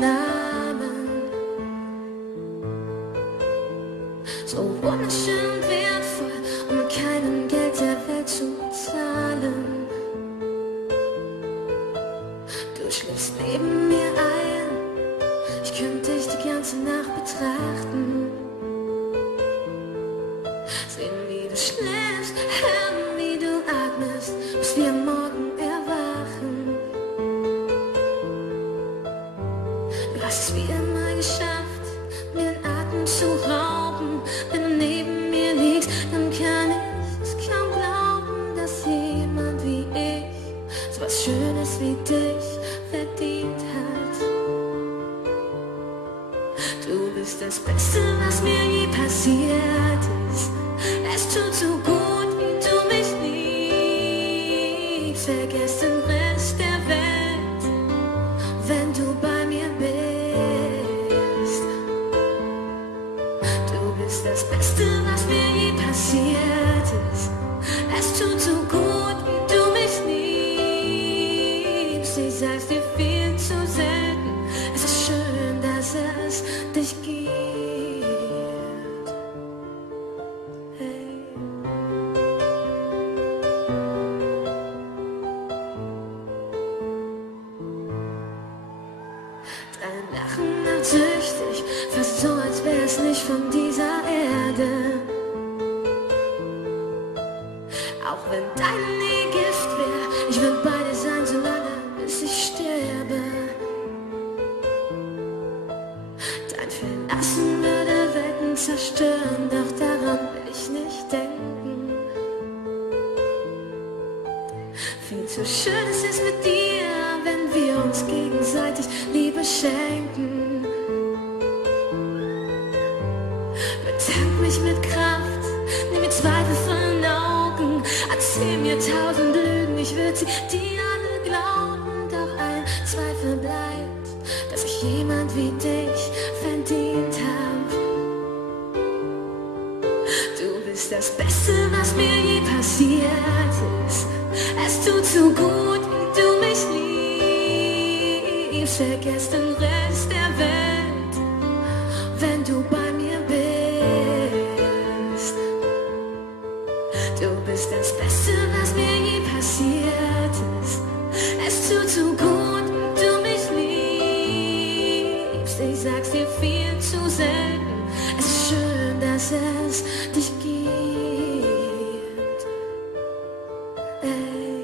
Namen. So wunderschön und wertvoll, um mit keinem Geld der Welt zu zahlen. Du schläfst neben mir ein, ich könnte dich die ganze Nacht betrachten. Sehen, wie du schläfst, hören, wie du atmest, bis wir am Morgen erwachen. Du hast es wie immer geschafft, mir den Atem zu rauben. Wenn du neben mir liegst, dann kann ich es kaum glauben, dass jemand wie ich so was Schönes wie dich verdient hat. Du bist das Beste, was mir je passiert ist. Es tut so gut, wie du mich liebst. Vergiss den Rest der Welt, wenn du bei mir bist. Du bist das Beste, was mir je passiert ist. Es tut so gut, wie du mich liebst. Ich sag's dir viel zu selten. Es ist schön, dass es dich gibt. Hey. Dein Lachen macht süchtig, fast so, als wär's nicht von dieser Erde. Auch wenn deine Nähe Gift wär, ich würd bei dir sein, solange bis ich sterbe. Dein Verlassen würde Welten zerstören, doch daran will ich nicht denken. Viel zu schön ist es mit dir, wenn wir uns gegenseitig Liebe schenken. Betank mich mit Kraft, nimm mir Zweifel von den Augen, erzähl mir 1000 Lügen, ich würd sie dir alle glauben. Doch ein Zweifel bleibt, dass ich jemand wie dich verdient hab. Du bist das Beste, was mir je passiert ist. Es tut so gut, wie du mich liebst. Vergiss den Rest der Welt, wenn du bei mir bist. Du bist das Beste, was mir je passiert ist. Es tut so gut, wie du mich liebst. Ich sag's dir viel zu selten. Es ist schön, dass es dich gibt. Ey.